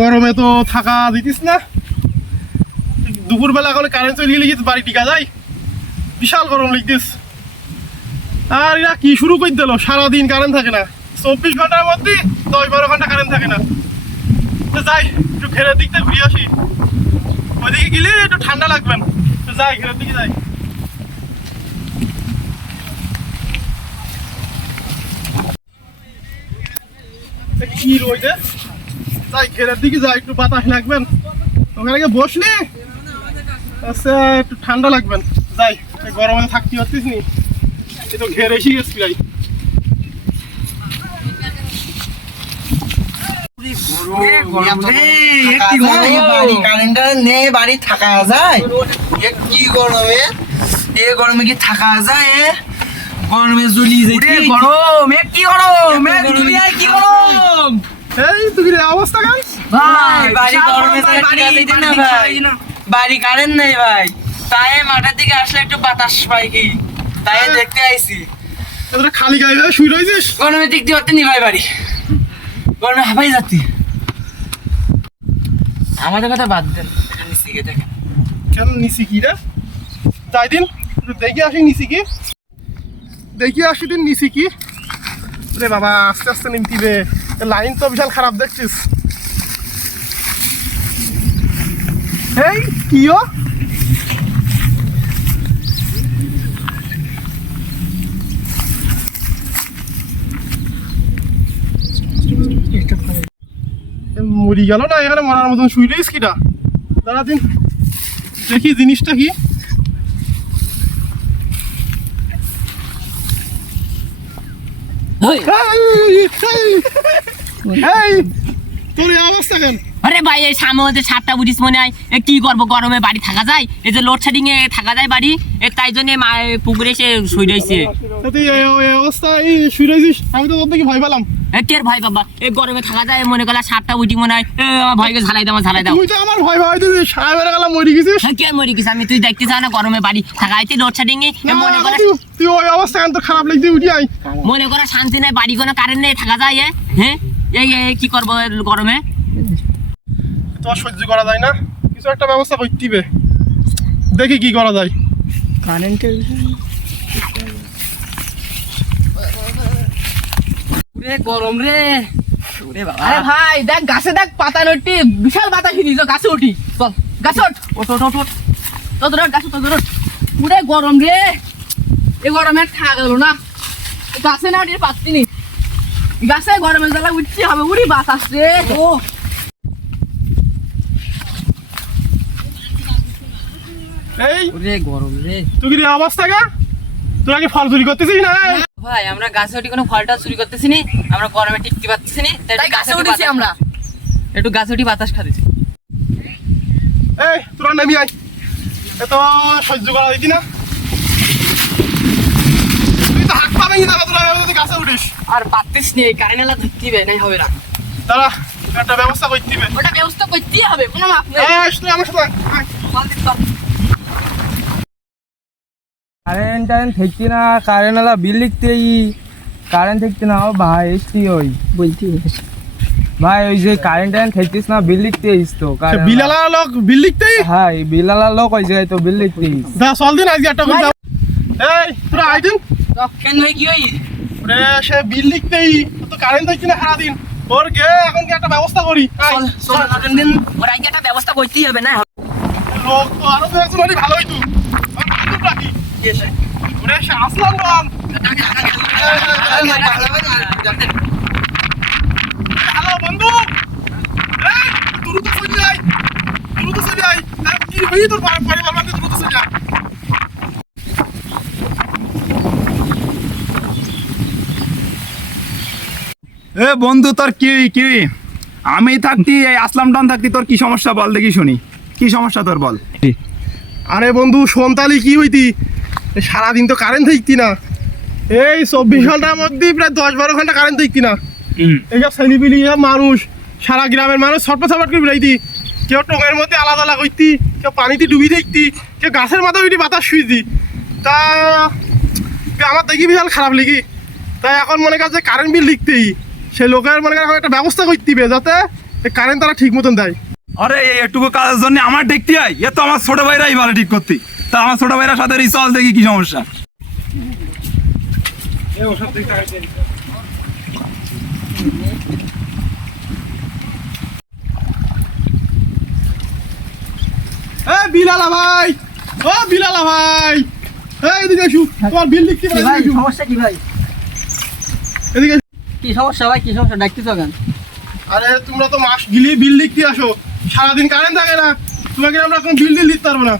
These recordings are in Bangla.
গরমে তো থাকা দিতিস না। দুপুরবেলা করে কারেন্ট চলে গেলে বাড়ি টিকা যায়? বিশাল গরম লিখতিস আর এরা কি শুরু করে দিল? সারাদিন কারেন্ট থাকে না। চব্বিশ ঘণ্টার মধ্যে দশ বারো ঘণ্টা কারেন্ট থাকে না। তো যাই, একটু ঘেরের দিক থেকে ঘুরে আসি। ওইদিকে গেলে একটু ঠান্ডা লাগবে না। তো যাই, ঘেরের দিকে যাই। কি রইতে যাই ঘেরের দিকে যাই একটু বাতাস লাগবেন। ওখানে গিয়ে বসলে? আচ্ছা একটু ঠান্ডা লাগবেন। যাই গরমে থাকতে পারতিস নি। এ তো ঘের এসে গেছি নেই বাড়ি থাকা যায়। এ কি গরমে এ? গরমে কি থাকা যায় গরমে জ্বলি যাইতে গরম এ কি গরম? এ দুনিয়ায় কি গরম? এই তুই রে অবস্থা কেন ভাই বাড়ি গরমে যাইতে না ভাই। বাড়ি কারেন্ট নেই ভাই। তাই মাঠের দিকে আসলে একটু বাতাস পাই কি। তাই হ্যাঁ। দেখতে আইছি। তোরা খালি গায়ে গায়ে শুয়ে রয়েছিস গরমে দেখতে পারতে নি ভাই বাড়ি। গরমে হাঁপাই যাচ্ছি। আমাদের কথা বাদ দেন। নিচে গিয়ে দেখেন। কেন নিছি কি রে? যাই দিন দেখে আসি নিছি কি দেখে আসি দিন নিছি কি রে বাবা আস্তে আস্তে নিমতিবে। লাইন তো বিশাল খারাপ, দেখছিস? এই কিও মরি গেল না, এখানে মরার মতন শুই রইস কিটা দাঁড়া দিন দেখি জিনিসটা কি এই, এই, তোর এই অবস্থা কেন আরে ভাই এই সামনে সাতটা বুঝিস মনে হয় কি করব গরমে বাড়ি থাকা যায়? এই যে লোডশেডিং এ থাকা যায় বাড়ি তাই জন্য মা পুকুরে এসে শুয়ে রয়েছে। তুই এই এই অবস্থা এই শুয়ে রয়েছিস আমি তো তোর থেকে ভয় পেলাম। টের ভাই বাবা? এই গরমে থাকা যায় মনে করলে সাতটা উঠি মনে হয়। আমার ভয়কে ঝালাই দাও ঝালাই দাও। তুই তো আমার ভয় ভয় দিছিস সারা বেলা গেলাম মরি গেছিস। হ্যাঁ, কে মরি গেছে? আমি তুই দেখতে চাও না গরমে বাড়ি থাকা হইতে লোডশেডিং এ? এ মনে করে তুই- তুই ওই অবস্থা তোর খারাপ লাগছে উঠি আই মনে করে শান্তি নেই বাড়ি কোনো কারেন্ট নেই থাকা যায় এ? হ্যাঁ? এই এই কি করব গরমে? তো আর সহ্য করা যায় না। কিছু একটা ব্যবস্থা করতে হবে। দেখি কি করা যায়। রে গরম রে। ওরে বাবা। আরে ভাই দেখ গাছে দেখ পাতা নটি বিশাল গাছে উঠি। চল গাছে ওঠ। ওঠ ওঠ ওঠ ওঠ। গাছে তো ধর পুরে গরম রে। এই গরমে থাকা গেল না। গাছে না উঠে পাচ্ছি নি। গাছে গরমের জ্বালা উঠতে হবে উড়ি বাতাস রে। ও। এই ওরে গরম রে। তুই কি রে অবস্থা কে তোরা কি ফল চুরি করতেছিস না? ভাই আমরা গাছে উঠি কোনো ফলটা চুরি করতেছি নি আমরা গরমে টিকতে পারতেছি নি তাই গাছে উঠেছি আমরা। একটু গাছে উঠি বাতাস খাচ্ছি। এই তোরা নেমি আয়। এ তো সহ্য করা দিতি না। তুই তো হাত পা ভেঙে যাবে তোরা যদি গাছে উঠিস। আর পাতিস নি কারেন্ট এলা ধরতে হবে নাই হবে না। দাঁড়া একটা ব্যবস্থা করতে হবে ওটা ব্যবস্থা করতেই হবে কোনো মাপ নেই। এই, আমার সাথে কারেন্ট টারেন্ট থাকছে না কারেন্ট আলা বিল লিখতে কারেন্ট থাকছে না ভাই এসছি ওই? বলছি। ভাই ওই যে কারেন্ট টারেন্ট থাকতিস না বিল লিখতে তো সে কারেন্ট বিল আলা। লোক বিল লিখতেই হ্যাঁ বিল আলা লোক ওই জায়গায় তো বিল লিখতে দা চল দিন আজকে একটা করে এই তোরা আয় দিন। কেন ভাই কি হই ওরে সে বিল লিখতেই তো কারেন্ট থাকছে না সারাদিন। ওর গে এখন কি একটা ব্যবস্থা করি। চল চল দিন। ওরা একটা ব্যবস্থা করতেই হবে না লোক তো আরও দু একজন ভালো হইতো। হ্যালো বন্ধু। এই দ্রুত চলে আয়। দ্রুত চলে আয়। আর কি হই তোর পরিবার বাদে দ্রুত চলে আয়। এ বন্ধু তোর কি কি? আমি থাকতি এই আসলাম ডন থাকতি তোর কি সমস্যা বল দেখি শুনি। কি সমস্যা তোর বল? আরে বন্ধু সন্তালি কি হইতি? সারাদিন তো কারেন্ট থাকতি না এই চব্বিশ ঘণ্টার মধ্যে প্রায় দশ বারো ঘণ্টা কারেন্ট থাকতি না এইসব ছেলিপিলি সব মানুষ সারা গ্রামের মানুষ ছটপট ছটপট করে বেড়াইতি। কেউ টোঙের মধ্যে আলাদা আলাদা করতি কেউ পানিতে ডুবি দেখতি কেউ গাছের মাথা উঠি বাতাস শুইতি। তা আমার দেখি বিশাল খারাপ লেগে। তাই এখন মনে করছে কারেন্ট বিল লিখতেই। সেই লোকের মনে কর এখন একটা ব্যবস্থা করতে হবে যাতে কারেন্ট তারা ঠিক মতন দেয়। আরে এটুকু কাজের জন্য আমার দেখতে হয় এ তো আমার ছোট ভাইরাই ভালো ঠিক করতে। তা আমার ছোট ভাইরার সাথে রিচার্জ দেখি কি সমস্যা। বিলালা ভাই ও বিলালা ভাই। এদিকে আসু তোমার বিল লিখতে ভাই সমস্যা কি ভাই? এদিকে কি সমস্যা ভাই কি সমস্যা? ডাকতেছ কেন? আরে তোমরা তো মাস গিলি বিল লিখতে আসো সারাদিন কারেন্ট থাকে না। তোমাকে আমরা এখন বিল টিল লিখতে পারব না।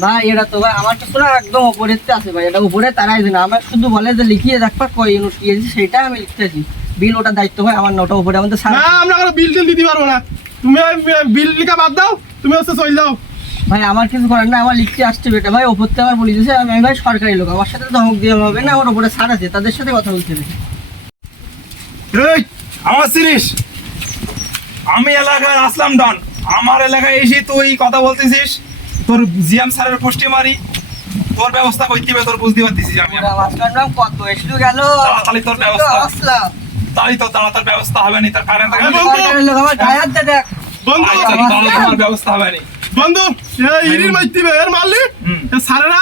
ভাই এটা তো ভাই আমার তো পুরো একদম উপরে আছে ভাই এটা উপরে তারাই দিন আমার শুধু বলে যে লিখিয়ে রাখবা কয় ইউনিট কি সেটা আমি লিখতেছি। বিল ওটা দায়িত্ব হয় আমার নটা উপরে আমাদের না আমরা কোনো বিল টিল দিতে পারব না। তুমি বিল লিখা বাদ দাও তুমি হচ্ছে চলে যাও। ভাই আমার কিছু করার না আমার লিখতে আসছে বেটা ভাই ওপর থেকে আমার বলে দিয়েছে আমি ভাই সরকারি লোক আমার সাথে ধমক দিয়ে হবে না আমার ওপরে সার আছে তাদের সাথে কথা বলতে হবে। এই আমার চিনিস আমি এলাকায় আসলাম ডন। আমার এলাকায় এসে তুই কথা বলতেছিস। তোর জিএম স্যারের পোস্টে মারি তোর ব্যবস্থা করতে হবে তোর বুঝতে পারতেছিস আমি কত এসলো গেল। তাড়াতাড়ি তোর ব্যবস্থা। আসলাম তাই তো তারা ব্যবস্থা হবে না তার হাত দেখ। বন্ধু! তোমার ব্যবস্থা হবে না। বন্ধু এই ইরির মাইতে এর মারলি? সারেরা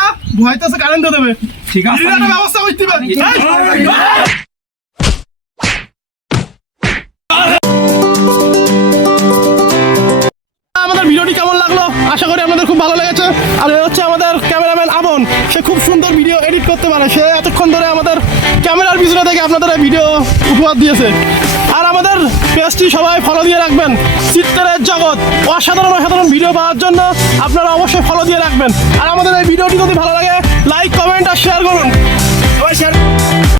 কারেন্ট দেবে। ঠিক আছে ইরির ব্যবস্থা করতে হবে আর হচ্ছে আমাদের ক্যামেরাম্যান আমন। সে খুব সুন্দর ভিডিও এডিট করতে পারে। সে এতক্ষণ ধরে আমাদের ক্যামেরার পিছনে থেকে আপনাদের ভিডিও উপহার দিয়েছে। আর আমাদের পেজটি সবাই ফলো দিয়ে রাখবেন। চিত্রের জগৎ, অসাধারণ অসাধারণ ভিডিও পাওয়ার জন্য আপনারা অবশ্যই ফলো দিয়ে রাখবেন। আর আমাদের এই ভিডিওটি যদি ভালো লাগে লাইক কমেন্ট আর শেয়ার করুন।